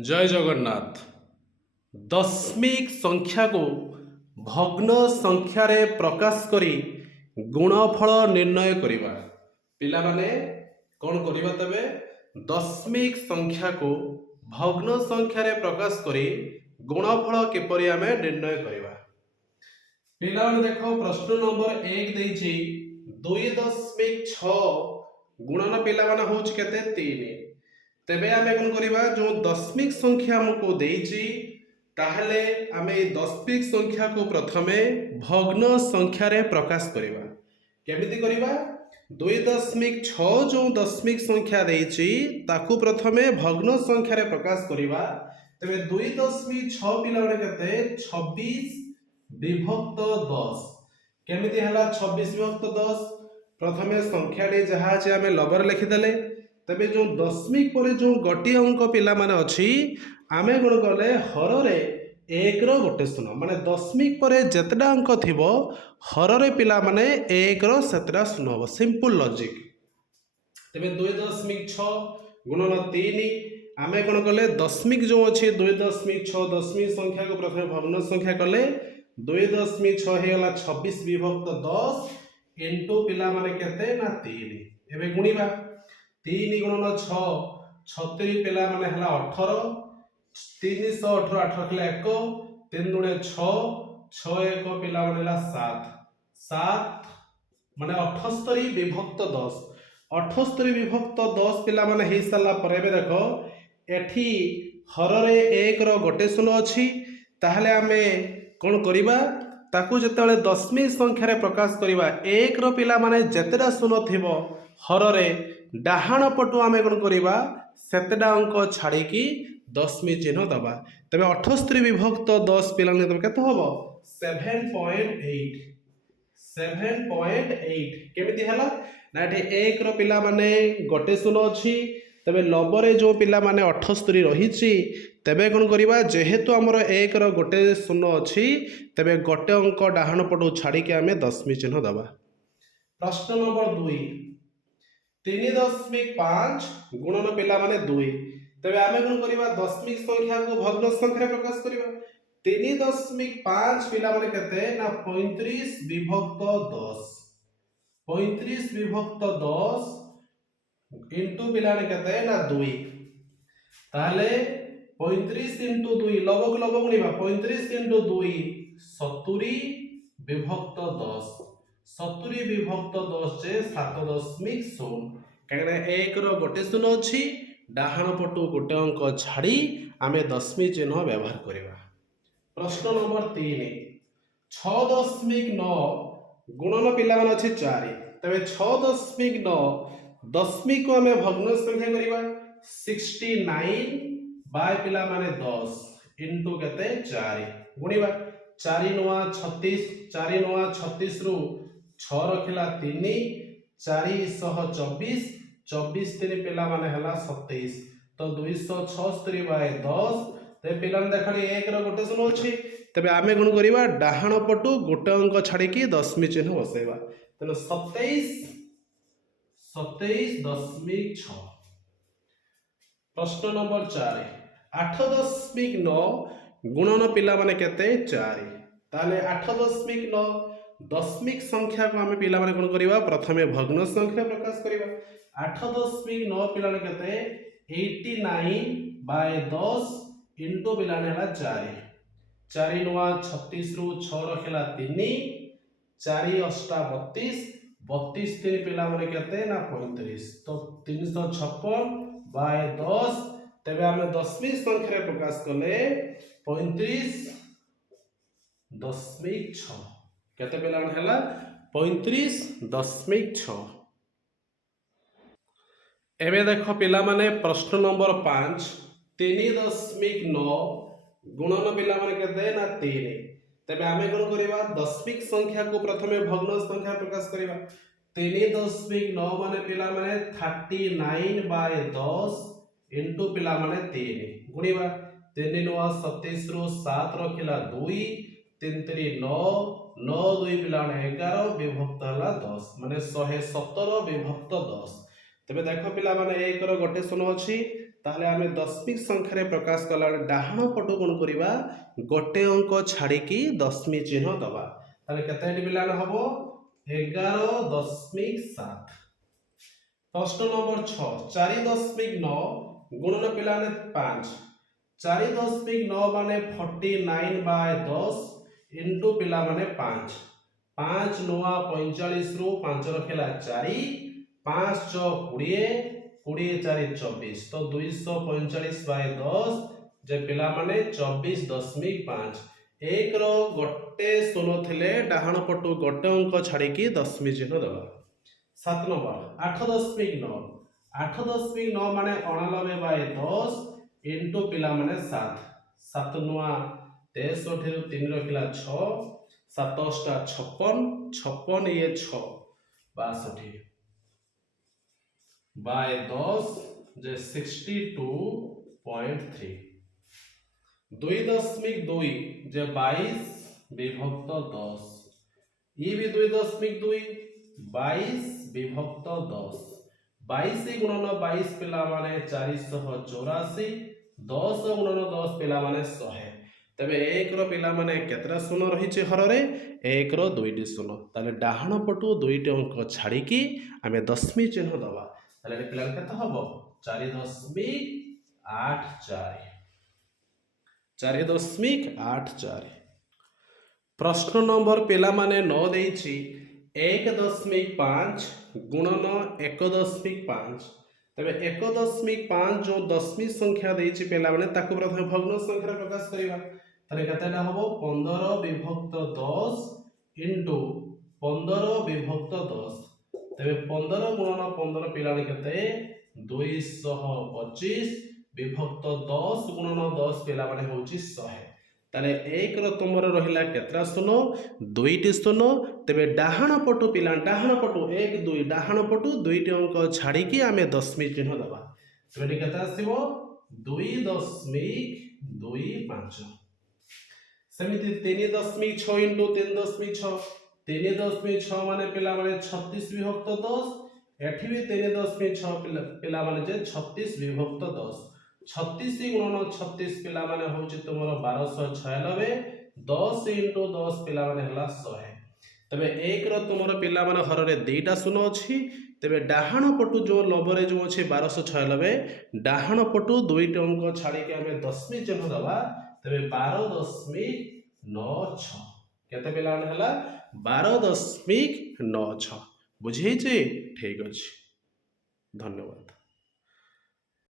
जय जगन्नाथ। दशमिक संख्या को भग्न संख्यारे प्रकाश करी गुणफल निर्णय करिबा। पिला माने कौन करिबा तबे दशमिक संख्या को भग्न संख्यारे प्रकाश करी गुणफल किपरि आमे निर्णय करिबा। पिला माने देखो प्रश्न नंबर 1 देछि 2.6 गुणन पिला माने होछि केते 3। तेबे आमे कोन करिबा जो दशमिक संख्या हमको देछि ताहले आमे दशमिक संख्या को प्रथमे भग्न संख्या रे प्रकाश करिबा। केमिति करिबा 2.6 जो दशमिक संख्या देछि ताकू प्रथमे भग्न संख्या रे प्रकाश करिबा। तेबे 2.6 पिला रे केते 26 विभक्त 10। केमिति हला 26 विभक्त 10 प्रथमे संख्या रे जहा जे आमे लबर लिखि देले। तबे जो दशमिक पर जो गोटी अंक पिला माने अछि आमे गुण कले हर रे 1 रो गोटे शून्य माने दशमिक पर जेतडा अंक थिबो हर रे पिला माने 1 रो सेतडा शून्य हो। Simple logic. तबे 2.6 गुणन 3 आमे कोन कले दशमिक जो अछि 2.6 दशमिक संख्या को प्रथमे भग्न संख्या कले 2.6 हे गला 26 विभक्त 10 इनटू पिला माने केते ना 3। एबे गुणीबा 3 गुणन 6 36 पिला माने हला 18 318 8 किला 1 3 दुणे 6 6 1 पिला माने हला 7 7 माने 78 विभक्त 10 78 विभक्त 10 पिला माने हे साला पर एबे देखो एठी हर रे 1 रो गोटे शून्य अछि ताहले आमे कोन करिबा ताकू जेतेबेले दशमिक संख्या रे प्रकाश करिबा 1 रो पिला माने जेतेडा शून्य थिबो हर रे डाहाण पटु आमे कोन करिबा सेतेडा अंक छाड़ी की दशमी चिन्ह दबा। तबे 78 विभक्त 10 पिला ने तबे केते होबो 7.8 7.8 केमिति हला ना एठी 1 रो पिला माने गोटे शून्य अछि तबे लबरे जो पिला माने 78 रहिछि तबे कोन करिबा जेहेतु हमर 1 रो गोटे शून्य अछि तबे गोटे अंक डाहाण पटु छाड़ी के आमे दशमी चिन्ह दबा। प्रश्न नंबर 2 3.5 गुणन पिला माने 2 तबे आमे कोन करिबा दशमिक संख्या को भग्न संख्या रे प्रकाश करिबा 3.5 पिला माने केते ना 35 विभक्त 10 35 विभक्त 10 इनटू पिला माने केते ना 2 ताले 35 इनटू 2 लबक लबक गुणीबा 35 इनटू 2 70 विभक्त 10 70 विभक्त 10 जे 7.0 काहे 1 रो गोटे शून्य अछि डाहाण पटु गोटे अंक छाड़ी आमे दशमी चिन्ह व्यवहार करिबा। प्रश्न नंबर 3 6.9 गुणन पिला मान अछि 4 तबे 6.9 दशमिक को आमे भग्न संख्या करिबा 69 बाय पिला माने 10 इनटू केते 4 गुणीबा 4 9 36 4 9 36 रु 6 रखिला 3 424 24 3 पिला माने हला 27 तो 276 बाय 10 ते पिला देखली 1 रो गोटे शून्य अछि तबे आमे गुण करिबा डाहाण पटु गोटे अंक छाड़ी की दशमी चिन्ह बसैबा तने 27.6। प्रश्न नंबर 4 8.9 गुणन पिला माने केते 4 ताले 8.9 दशमिक संख्या को आमे पिला माने कोन करिबा प्रथमे भग्न संख्या प्रकाश करिबा 8.9 पिला माने केते 89 बाय 10 इनटू पिला ने हला 4 4 9 36 रु 6 रखिला 3 4 8 32 32 3 पिला माने केते ना 35 तो 356 बाय 10 तबे आमे दशमिक संख्या रे प्रकाश कले 35.6 केते पिला माने हला 35.6। एबे देखो पिला माने प्रश्न नंबर 5 3.9 गुणन पिला माने केते ना 3 तबे आमे कोन करिबा दशमिक संख्या को प्रथमे भग्न संख्या प्रकाश करिबा 3.9 माने पिला माने 39 बाय 10 इनटू पिला माने 3 गुणीबा 3 9 27 रु 7 रखिला 2 3 3 9 9 2 पिला माने 11 विभक्त हला 10 माने 117 विभक्त 10 तबे देखो पिला माने 1 रो गोटे शून्य अछि ताहले आमे दशमिक संख्यारे प्रकाश कला डाहाण पटु कोन करिबा गोटे अंक छाड़िकी दशमिक चिन्ह दबा ताहले केते पिलाने हबो 11.7। प्रश्न नंबर 6 4.9 गुणन पिलाने 5 4.9 माने 49/10 इंटू पिला माने 5 5 9 45 रु 5 रखिला 4 5 6 20 20 4 24 तो 245/10 जे पिला माने 24.5 एक रो गोटे शून्य थिले डाहाण पटु गोटे अंक छाड़िकी दशमिक चिन्ह दबा। 7 नंबर 8.9 8.9 माने 89/10 इंटू पिला माने 7 7 9 63 रु 3 रखिला 6 7 8 56 56 ये 6 62 बाय 10 जे 62.3 2.2 जे 22 विभक्त 10 ये भी 2.2 22 विभक्त 10 22 गुणन 22 पिला माने 484 10 गुणन 10 पिला माने 100 तबे 1 रो पिला माने केतरा शून्य रहिचे हररे 1 रो 2टी शून्य ताले डाहाण पटु 2टी अंक छाड़ी की आमे दशमिक चिन्ह दबा ताले पिला केते हबो 4.84 4.84। प्रश्न नंबर पिला माने 9 देइछि 1.5 गुणन 1.5 तबे 1.5 जो दशमिक संख्या देइछि पिला माने ताकु प्रथम भग्न संख्या प्रकाश करिबा ताले केतेटा हबो 15 विभक्त 10 इनटू 15 विभक्त 10 तबे 15 गुणन 15 पिला माने केते 225 विभक्त 10 गुणन 10 पिला माने होछि 100 ताले 1 रो तुमर रहिला केतरा शून्य 2टी शून्य तबे डाहाण पटु पिला डाहाण पटु 1 2 डाहाण पटु 2टी अंक छाड़ी की आमे दशमिक चिन्ह दबा तबे केते आसीबो 2.25 सेमिति 3.6 इंटू 3.6 3.6 माने पिला माने 36 विभक्त 10 एठी भी 3.6 पिला माने जे 36 विभक्त 10 36 गुणन 36 पिला माने होछि तुमरो 1296 10 इंटू 10 पिला माने हला 100 तबे 1 रो तुमरो पिला माने हररे 2टा शून्य अछि तबे डाहाण पटु जो लबरे जो अछि 1296 डाहाण पटु 2टी अंक छाड़ी के हमें दशमिक चिन्ह दबा तबे 12.96 केते पिला माने हला 12.96 बुझी जे ठीक अछि। धन्यवाद।